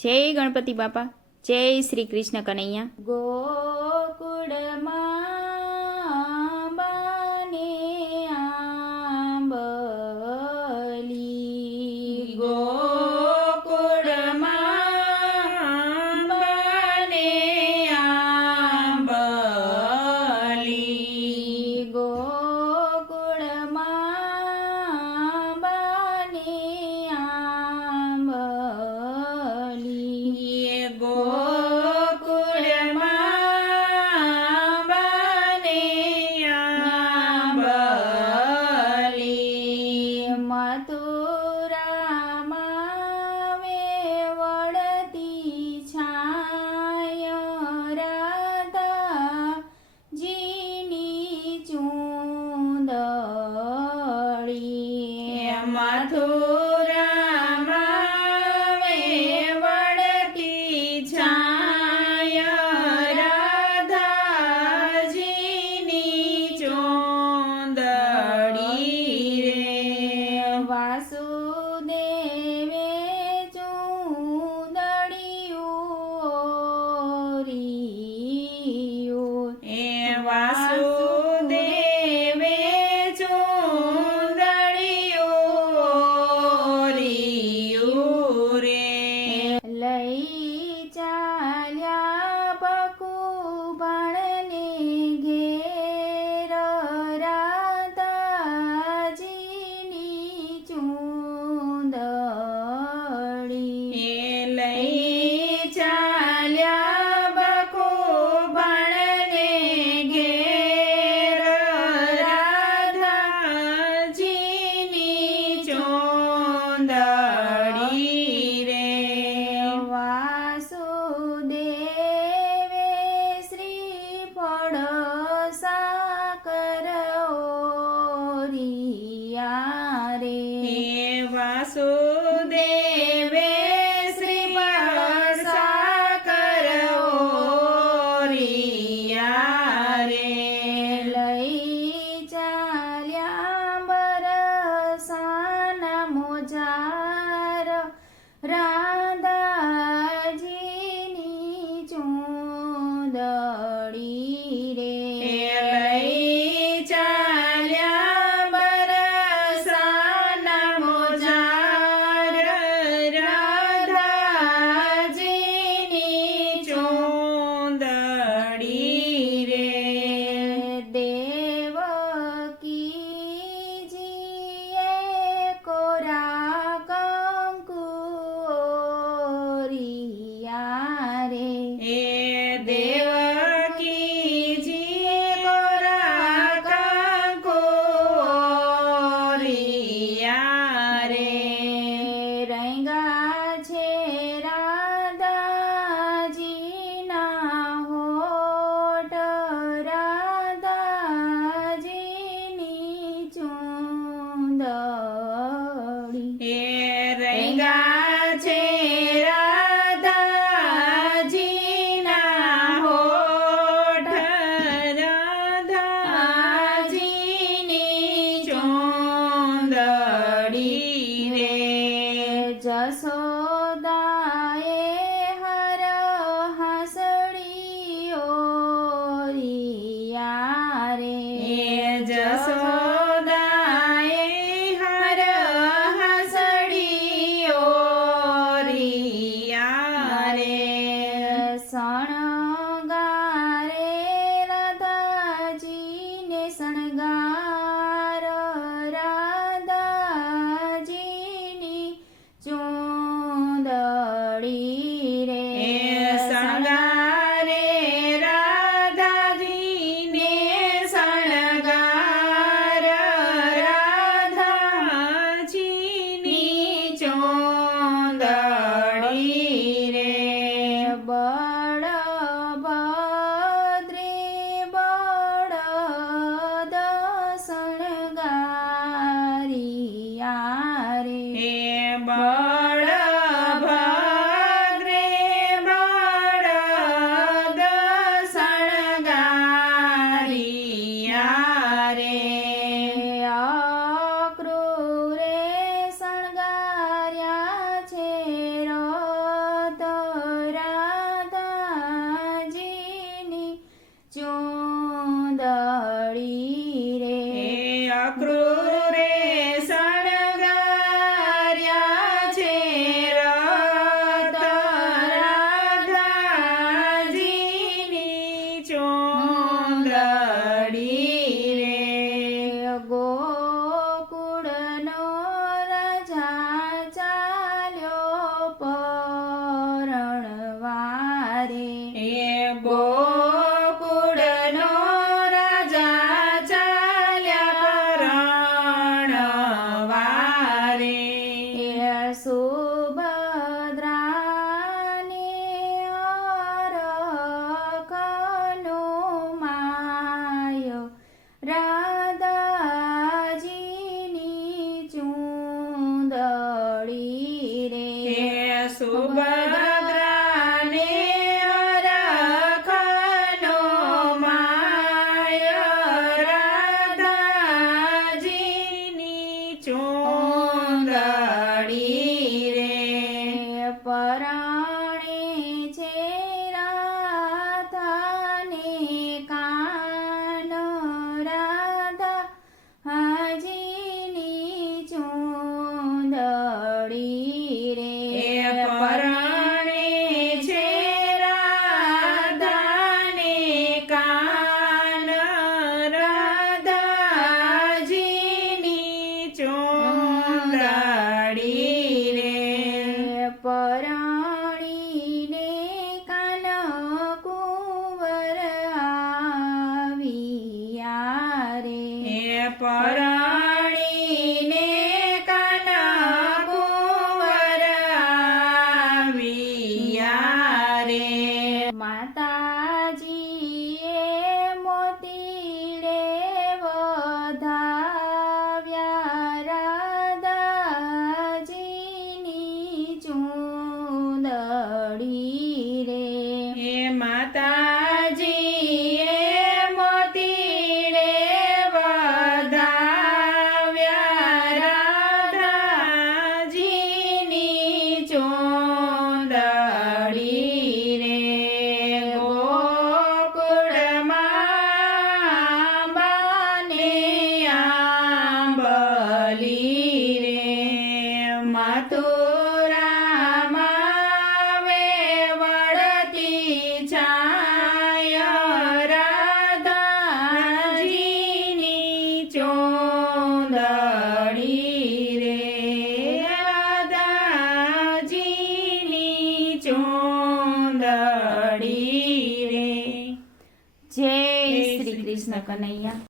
જય ગણપતિ બાપા, જય શ્રી કૃષ્ણ કનૈયા. ગોકુળમાં બાને આંબલી, ગોકુળમાં બાને આંબલી, ગોકુળમાં બાને આંબલી, ગોકુળમાં બાને આંબલી, મથુરામાં વેવળતી છાય રાધાજીની ચૂંદડી, મથુરામાં વેવળતી છાય રાધાજીની ચૂંદડી રે, વાસુદેવે ચૂંદડિયું ઓર્યું, એ વાસુદેવે ચૂંદડિયું અક્રૂરે શણગાર્યા છે રથ રાધાજીની ચોંદડી રે ગોકુળનો રાજા ચાલ્યો પરણવારે એ ગોકુળનો રાજા ચાલ્યા પરણવારે સુભદ્રાને અરખનો માયો રાધાજીની ચૂંદડી રે એ સુભદ્રાને અરખનો માય રાધાજીની ચોંદડી રે પરાણે છે રાધાને કાન રાધા હાજીની ચૂંદડી રે એ પરણે છે રાધાને કાન રાધાજીની ચોંદડી રે પરણીને કાન કુંવર આવ્યા રે એ પરણીને કાના કુંવર આવ્યા રે માતાજીએ મોતીડે વધાવ્યા રાધાજીની ચૂંદડી રે એ માતાજીએ મોતીડે વધાવ્યા રાધાજીની ચોંદડી રે ગોકુળમાં બાને આંબલી રે મથુરામાં વેવળતી છાય રાધાજીની ચોંદડી રે રાધાજીની ચોંદડી રે જય શ્રી કૃષ્ણ કનૈયા